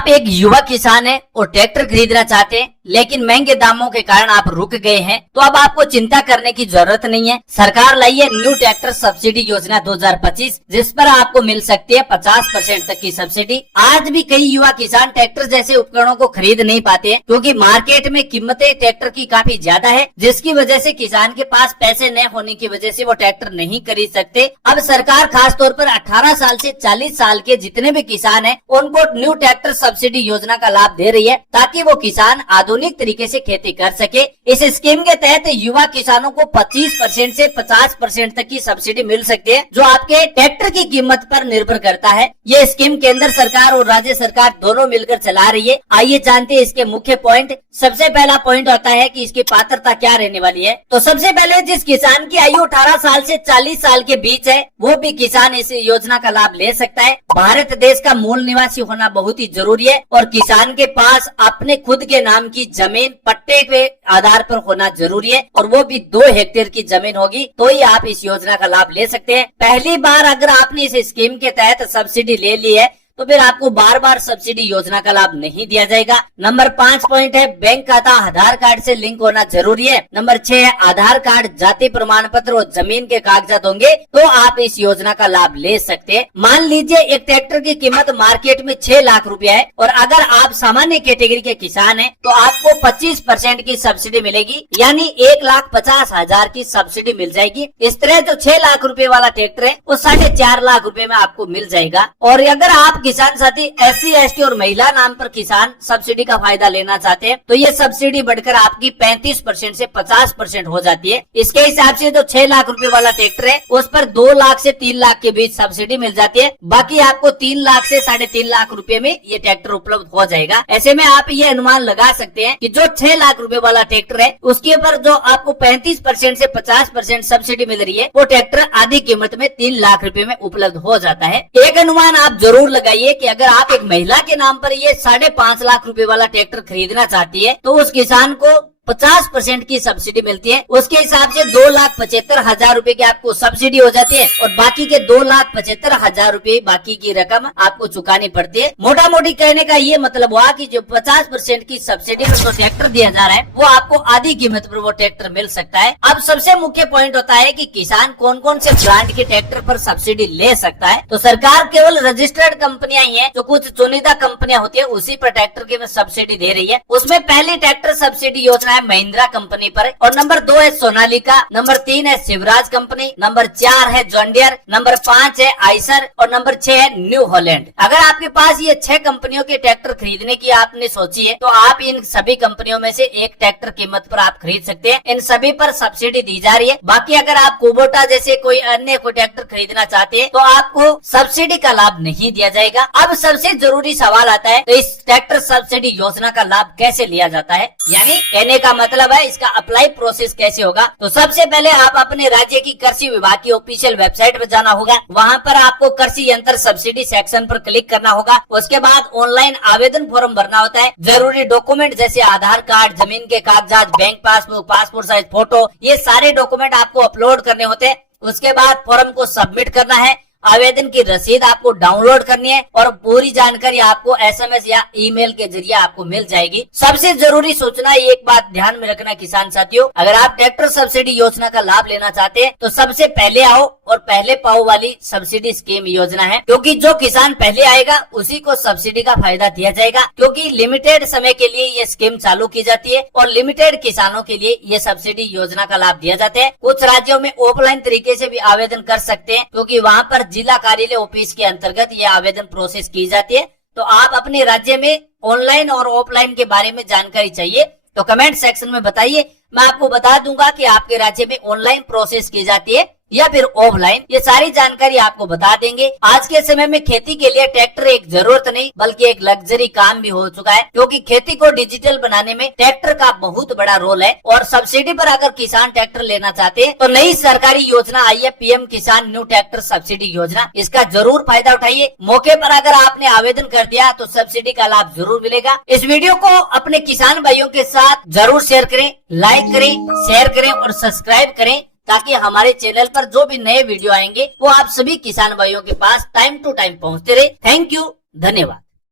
आप एक युवा किसान हैं और ट्रैक्टर खरीदना चाहते हैं, लेकिन महंगे दामों के कारण आप रुक गए हैं, तो अब आपको चिंता करने की जरूरत नहीं है। सरकार लाई है न्यू ट्रैक्टर सब्सिडी योजना 2025, जिस पर आपको मिल सकती है 50% तक की सब्सिडी। आज भी कई युवा किसान ट्रैक्टर जैसे उपकरणों को खरीद नहीं पाते हैं, क्योंकि मार्केट में कीमतें ट्रैक्टर की काफी ज्यादा है, जिसकी वजह से किसान के पास पैसे न होने की वजह से वो ट्रैक्टर नहीं खरीद सकते। अब सरकार खास तौर पर 18 साल से 40 साल के जितने भी किसान हैं, उनको न्यू ट्रैक्टर सब्सिडी योजना का लाभ दे रही है, ताकि वो किसान आधुनिक तरीके से खेती कर सके। इस स्कीम के तहत युवा किसानों को 25% से 50% तक की सब्सिडी मिल सकती है, जो आपके ट्रैक्टर की कीमत पर निर्भर करता है। ये स्कीम केंद्र सरकार और राज्य सरकार दोनों मिलकर चला रही है। आइए जानते हैं इसके मुख्य पॉइंट। सबसे पहला पॉइंट होता है कि इसकी पात्रता क्या रहने वाली है। तो सबसे पहले जिस किसान की आयु 18 साल से 40 साल के बीच है, वो भी किसान इस योजना का लाभ ले सकता है। भारत देश का मूल निवासी होना बहुत ही जरूरी है और किसान के पास अपने खुद के नाम की जमीन पट्टे के आधार पर होना जरूरी है, और वो भी 2 हेक्टेयर की जमीन होगी, तो ही आप इस योजना का लाभ ले सकते हैं। पहली बार अगर आपने इस स्कीम के तहत सब्सिडी ले ली है, तो फिर आपको बार बार सब्सिडी योजना का लाभ नहीं दिया जाएगा। नंबर 5 पॉइंट है, बैंक खाता आधार कार्ड से लिंक होना जरूरी है। नंबर 6 है, आधार कार्ड, जाति प्रमाण पत्र और जमीन के कागजात होंगे, तो आप इस योजना का लाभ ले सकते हैं। मान लीजिए एक ट्रैक्टर की कीमत मार्केट में 6 लाख रुपया है, और अगर आप सामान्य कैटेगरी के किसान हैं, तो आपको 25% की सब्सिडी मिलेगी, यानी 1,50,000 की सब्सिडी मिल जाएगी। इस तरह जो 6 लाख रुपए वाला ट्रैक्टर है, वो 4.5 लाख रुपए में आपको मिल जाएगा। और अगर आप किसान साथी SC ST और महिला नाम पर किसान सब्सिडी का फायदा लेना चाहते हैं, तो ये सब्सिडी बढ़कर आपकी 35% से 50% हो जाती है। इसके हिसाब से जो 6 लाख रुपए वाला ट्रैक्टर है, उस पर 2 लाख से 3 लाख के बीच सब्सिडी मिल जाती है। बाकी आपको 3 लाख से 3.5 लाख रुपए में ये ट्रैक्टर उपलब्ध हो जाएगा। ऐसे में आप ये अनुमान लगा सकते हैं कि जो 6 लाख रुपए वाला ट्रैक्टर है, उसके ऊपर जो आपको 35% से 50% सब्सिडी मिल रही है, वो ट्रैक्टर आधी कीमत में 3 लाख रुपए में उपलब्ध हो जाता है। एक अनुमान आप जरूर लगाइए कि अगर आप एक महिला के नाम पर ये 5.5 लाख रुपए वाला ट्रैक्टर खरीदना चाहती है, तो उस किसान को 50% की सब्सिडी मिलती है। उसके हिसाब से 2,75,000 रुपए की आपको सब्सिडी हो जाती है, और बाकी के 2,75,000 रुपए बाकी की रकम आपको चुकानी पड़ती है। मोटा मोटी कहने का ये मतलब हुआ कि जो 50% की सब्सिडी पर जो ट्रैक्टर दिया जा रहा है, वो आपको आधी कीमत पर वो ट्रैक्टर मिल सकता है। अब सबसे मुख्य पॉइंट होता है कि किसान कौन कौन से ब्रांड के ट्रैक्टर पर सब्सिडी ले सकता है। तो सरकार केवल रजिस्टर्ड कंपनियां ही है, जो कुछ चुनिंदा कंपनियां होती है, उसी पर ट्रैक्टर की सब्सिडी दे रही है। उसमें पहली ट्रैक्टर सब्सिडी योजना है महिंद्रा कंपनी पर, और नंबर 2 है सोनालिका, नंबर 3 है शिवराज कंपनी, नंबर 4 है जॉन डियर, नंबर 5 है आइसर, और नंबर 6 है न्यू हॉलैंड। अगर आपके पास ये 6 कंपनियों के ट्रैक्टर खरीदने की आपने सोची है, तो आप इन सभी कंपनियों में से एक ट्रैक्टर कीमत पर आप खरीद सकते हैं। इन सभी पर सब्सिडी दी जा रही है। बाकी अगर आप कुबोटा जैसे कोई अन्य कोई ट्रैक्टर खरीदना चाहते हैं, तो आपको सब्सिडी का लाभ नहीं दिया जाएगा। अब सबसे जरूरी सवाल आता है, तो इस ट्रैक्टर सब्सिडी योजना का लाभ कैसे लिया जाता है, यानी कहने का मतलब है इसका अप्लाई प्रोसेस कैसे होगा। तो सबसे पहले आप अपने राज्य की कृषि विभाग की ऑफिशियल वेबसाइट पर जाना होगा। वहां पर आपको कृषि यंत्र सब्सिडी सेक्शन पर क्लिक करना होगा। उसके बाद ऑनलाइन आवेदन फॉर्म भरना होता है। जरूरी डॉक्यूमेंट जैसे आधार कार्ड, जमीन के कागजात, bank passbook, passport size photo, ये सारे डॉक्यूमेंट आपको अपलोड करने होते हैं। उसके बाद फॉर्म को सबमिट करना है। आवेदन की रसीद आपको डाउनलोड करनी है, और पूरी जानकारी आपको SMS या ईमेल के जरिए आपको मिल जाएगी। सबसे जरूरी सूचना, एक बात ध्यान में रखना किसान साथियों, अगर आप ट्रैक्टर सब्सिडी योजना का लाभ लेना चाहते हैं, तो सबसे पहले आओ और पहले पाओ वाली सब्सिडी स्कीम योजना है, क्योंकि जो किसान पहले आएगा उसी को सब्सिडी का फायदा दिया जाएगा। क्योंकि लिमिटेड समय के लिए ये स्कीम चालू की जाती है, और लिमिटेड किसानों के लिए ये सब्सिडी योजना का लाभ दिया जाता है। कुछ राज्यों में ऑफलाइन तरीके से भी आवेदन कर सकते हैं, क्योंकि वहाँ पर जिला कार्यालय ऑफिस के अंतर्गत ये आवेदन प्रोसेस की जाती है। तो आप अपने राज्य में ऑनलाइन और ऑफलाइन के बारे में जानकारी चाहिए, तो कमेंट सेक्शन में बताइए। मैं आपको बता दूंगा कि आपके राज्य में ऑनलाइन प्रोसेस की जाती है या फिर ऑफलाइन, ये सारी जानकारी आपको बता देंगे। आज के समय में खेती के लिए ट्रैक्टर एक जरूरत नहीं बल्कि एक लग्जरी काम भी हो चुका है, क्योंकि खेती को डिजिटल बनाने में ट्रैक्टर का बहुत बड़ा रोल है। और सब्सिडी पर अगर किसान ट्रैक्टर लेना चाहते हैं, तो नई सरकारी योजना आई है PM किसान न्यू ट्रैक्टर सब्सिडी योजना। इसका जरूर फायदा उठाइए। मौके पर अगर आपने आवेदन कर दिया तो सब्सिडी का लाभ जरूर मिलेगा। इस वीडियो को अपने किसान भाइयों के साथ जरूर शेयर करें, लाइक करें, शेयर करें और सब्सक्राइब करें, ताकि हमारे चैनल पर जो भी नए वीडियो आएंगे वो आप सभी किसान भाइयों के पास टाइम टू टाइम पहुंचते रहे। थैंक यू, धन्यवाद।